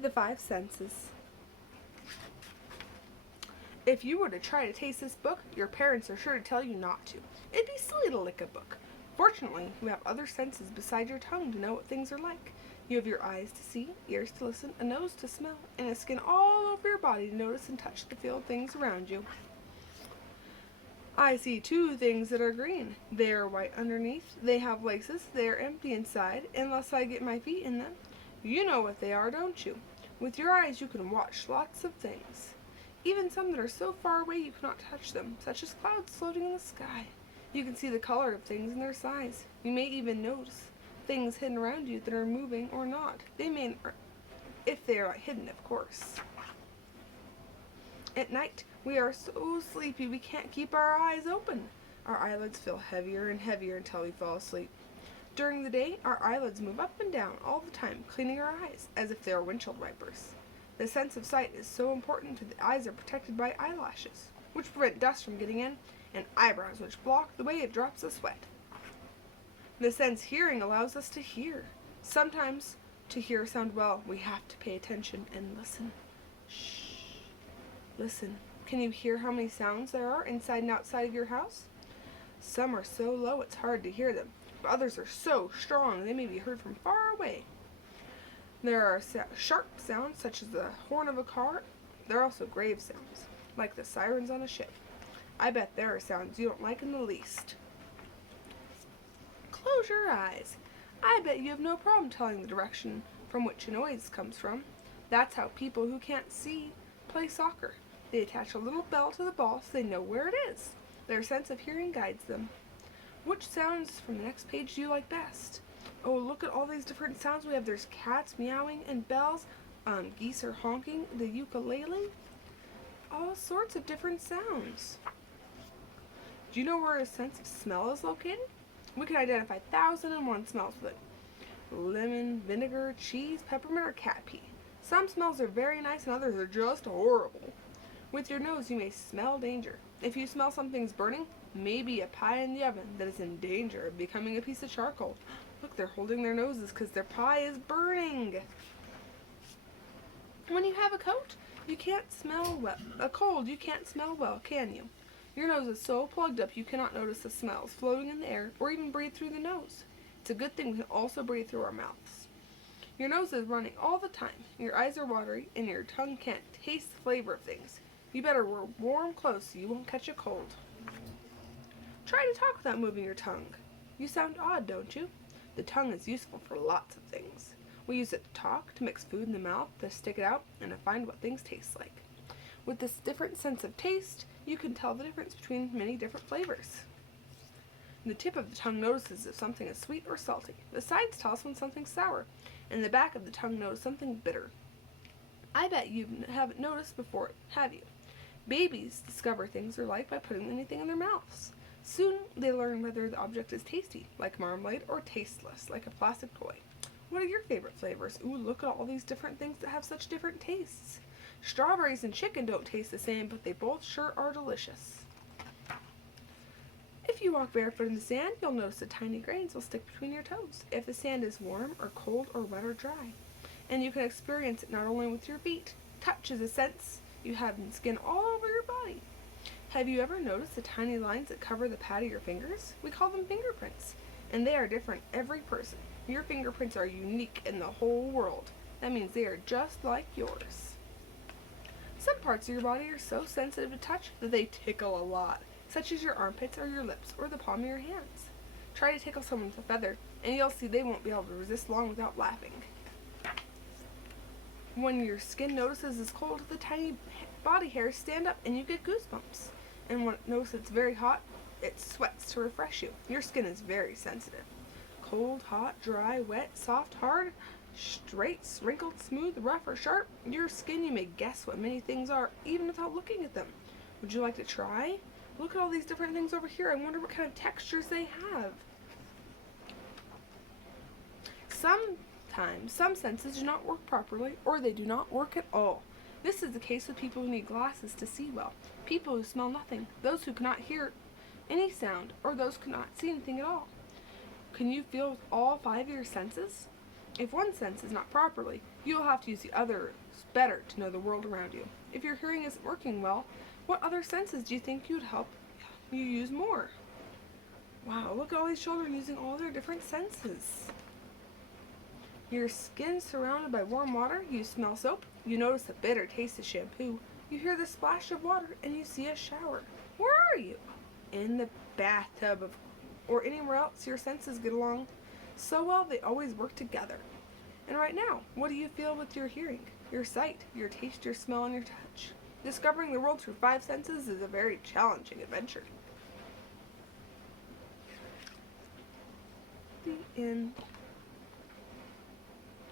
The five senses. If you were to try to taste this book, your parents are sure to tell you not to. It'd be silly to lick a book. Fortunately, you have other senses beside your tongue to know what things are like. You have your eyes to see, ears to listen, a nose to smell, and a skin all over your body to notice and touch to feel things around you. I see two things that are green. They are white underneath, they have laces, they are empty inside, unless I get my feet in them. You know what they are, don't you? With your eyes you can watch lots of things. Even some that are so far away you cannot touch them, such as clouds floating in the sky. You can see the color of things and their size. You may even notice things hidden around you that are moving or not. They may, if they are not hidden, of course. At night, we are so sleepy we can't keep our eyes open. Our eyelids feel heavier and heavier until we fall asleep. During the day, our eyelids move up and down all the time, cleaning our eyes as if they are windshield wipers. The sense of sight is so important that the eyes are protected by eyelashes, which prevent dust from getting in, and eyebrows, which block the way of drops of sweat. The sense hearing allows us to hear. Sometimes, to hear a sound well, we have to pay attention and listen. Shh. Listen. Can you hear how many sounds there are inside and outside of your house? Some are so low it's hard to hear them, but others are so strong they may be heard from far away. There are sharp sounds such as the horn of a car. There are also grave sounds, like the sirens on a ship. I bet there are sounds you don't like in the least. Close your eyes. I bet you have no problem telling the direction from which a noise comes from. That's how people who can't see play soccer. They attach a little bell to the ball so they know where it is. Their sense of hearing guides them. Which sounds from the next page do you like best? Oh, look at all these different sounds we have. There's cats meowing and bells, geese are honking, the ukulele, all sorts of different sounds. Do you know where a sense of smell is located? We can identify 1,001 smells with it. Lemon, vinegar, cheese, peppermint, or cat pee. Some smells are very nice and others are just horrible. With your nose, you may smell danger. If you smell something's burning, maybe a pie in the oven that is in danger of becoming a piece of charcoal. Look, they're holding their noses because their pie is burning. When you have a cold, you can't smell well, can you? Your nose is so plugged up you cannot notice the smells floating in the air or even breathe through the nose. It's a good thing we can also breathe through our mouths. Your nose is running all the time, your eyes are watery, and your tongue can't taste the flavor of things. You better wear warm clothes so you won't catch a cold. Try to talk without moving your tongue. You sound odd, don't you? The tongue is useful for lots of things. We use it to talk, to mix food in the mouth, to stick it out, and to find what things taste like. With this different sense of taste, you can tell the difference between many different flavors. The tip of the tongue notices if something is sweet or salty. The sides tell us when something's sour, and the back of the tongue knows something bitter. I bet you haven't noticed before, have you? Babies discover things are like by putting anything in their mouths. Soon they learn whether the object is tasty, like marmalade, or tasteless, like a plastic toy. What are your favorite flavors? Ooh, look at all these different things that have such different tastes. Strawberries and chicken don't taste the same, but they both sure are delicious. If you walk barefoot in the sand, you'll notice that tiny grains will stick between your toes if the sand is warm or cold or wet or dry. And you can experience it not only with your feet. Touch is a sense you have in skin all over your body. Have you ever noticed the tiny lines that cover the pad of your fingers? We call them fingerprints, and they are different every person. Your fingerprints are unique in the whole world. That means they are just like yours. Some parts of your body are so sensitive to touch that they tickle a lot, such as your armpits or your lips or the palm of your hands. Try to tickle someone with a feather, and you'll see they won't be able to resist long without laughing. When your skin notices it's cold, the tiny body hairs stand up and you get goosebumps. And when it notices it's very hot, it sweats to refresh you. Your skin is very sensitive. Cold, hot, dry, wet, soft, hard, straight, wrinkled, smooth, rough, or sharp. Your skin, you may guess what many things are, even without looking at them. Would you like to try? Look at all these different things over here. I wonder what kind of textures they have. Sometimes, some senses do not work properly, or they do not work at all. This is the case with people who need glasses to see well, people who smell nothing, those who cannot hear any sound, or those who cannot see anything at all. Can you feel with all 5 of your senses? If one sense is not properly, you will have to use the others better to know the world around you. If your hearing isn't working well, what other senses do you think you'd help you use more? Wow, look at all these children using all their different senses. Your skin surrounded by warm water, you smell soap, you notice the bitter taste of shampoo, you hear the splash of water, and you see a shower. Where are you? In the bathtub or anywhere else your senses get along so well they always work together. And right now, what do you feel with your hearing, your sight, your taste, your smell, and your touch? Discovering the world through 5 senses is a very challenging adventure. The end.